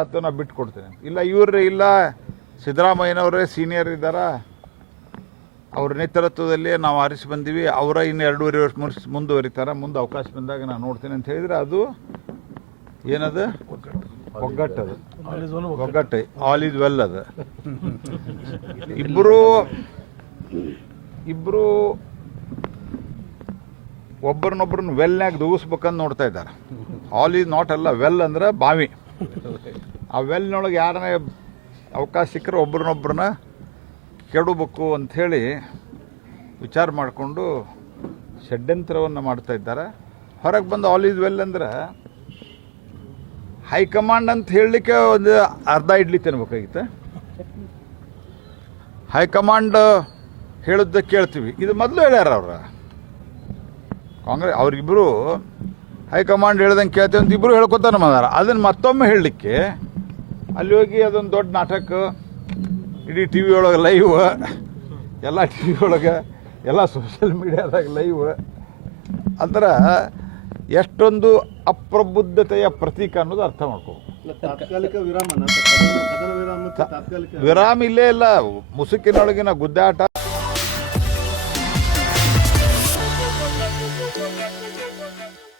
ಅದನ್ನು ನಾವು ಬಿಟ್ಕೊಡ್ತೇನೆ ಇಲ್ಲ ಇವ್ರೇ ಇಲ್ಲ ಸಿದ್ದರಾಮಯ್ಯನವರೇ ಸೀನಿಯರ್ ಇದ್ದಾರ ಅವ್ರ ನೇತೃತ್ವದಲ್ಲಿ ನಾವು ಆರಿಸಿ ಬಂದೀವಿ ಅವರ ಇನ್ನು ಎರಡೂವರೆ ವರ್ಷ ಮುರ್ಸ್ ಮುಂದುವರಿತಾರೆ ಮುಂದೆ ಅವಕಾಶ ಬಂದಾಗ ನಾನು ನೋಡ್ತೇನೆ ಅಂತ ಹೇಳಿದರೆ ಅದು ಏನದು ಒಗ್ಗಟ್ಟದು ಒಗ್ಗಟ್ಟೆ ಆಲ್ ಇಸ್ ವೆಲ್ ಅದು ಇಬ್ಬರು ಇಬ್ಬರು ಒಬ್ಬರನ್ನೊಬ್ಬರನ್ನ ವೆಲ್ನಾಗ ದೂಗಿಸ್ಬೇಕಂತ ನೋಡ್ತಾ ಇದ್ದಾರೆ ಆಲ್ ಈಸ್ ನಾಟ್ ಅಲ್ಲ ವೆಲ್ ಅಂದ್ರೆ ಬಾವಿ ಆ ವೆಲ್ನೊಳಗೆ ಯಾರನ್ನೇ ಅವಕಾಶ ಸಿಕ್ಕರೆ ಒಬ್ರನ್ನೊಬ್ರನ್ನ ಕೆಡಬೇಕು ಅಂಥೇಳಿ ವಿಚಾರ ಮಾಡಿಕೊಂಡು ಷಡ್ಯಂತ್ರವನ್ನು ಮಾಡ್ತಾ ಇದ್ದಾರೆ ಹೊರಗೆ ಬಂದು ಆಲ್ ಈಸ್ ವೆಲ್ ಅಂದ್ರೆ ಹೈಕಮಾಂಡ್ ಅಂತ ಹೇಳಲಿಕ್ಕೆ ಒಂದು ಅರ್ಧ ಇಡ್ಲಿ ತಿನ್ಬೇಕಾಗಿತ್ತು ಹೈಕಮಾಂಡ್ ಹೇಳಿದ್ದ ಕೇಳ್ತೀವಿ ಇದು ಮೊದಲು ಹೇಳ್ಯಾರ ಅವ್ರ ಕಾಂಗ್ರೆಸ್ ಅವರಿಬ್ಬರು ಹೈಕಮಾಂಡ್ ಹೇಳ್ದಂಗೆ ಕೇಳ್ತೇವೆ ಅಂತ ಇಬ್ಬರು ಹೇಳ್ಕೊತಾನೆ ಮದಾರ ಅದನ್ನು ಮತ್ತೊಮ್ಮೆ ಹೇಳಲಿಕ್ಕೆ ಅಲ್ಲಿ ಹೋಗಿ ಅದೊಂದು ದೊಡ್ಡ ನಾಟಕ ಇಡೀ ಟಿ ವಿ ಒಳಗೆ ಲೈವ್ ಎಲ್ಲ ಟಿ ವಿ ಒಳಗೆ ಎಲ್ಲ ಸೋಷಿಯಲ್ ಮೀಡಿಯಾದಾಗ ಲೈವ್ ಅಂದ್ರೆ ಎಷ್ಟೊಂದು ಅಪ್ರಬುದ್ಧತೆಯ ಪ್ರತೀಕ ಅನ್ನೋದು ಅರ್ಥ ಮಾಡ್ಕೋಬೇಕು ವಿರಾಮ ವಿರಾಮ ಇಲ್ಲೇ ಇಲ್ಲ ಮುಸುಕಿನೊಳಗಿನ ಗುದ್ದಾಟ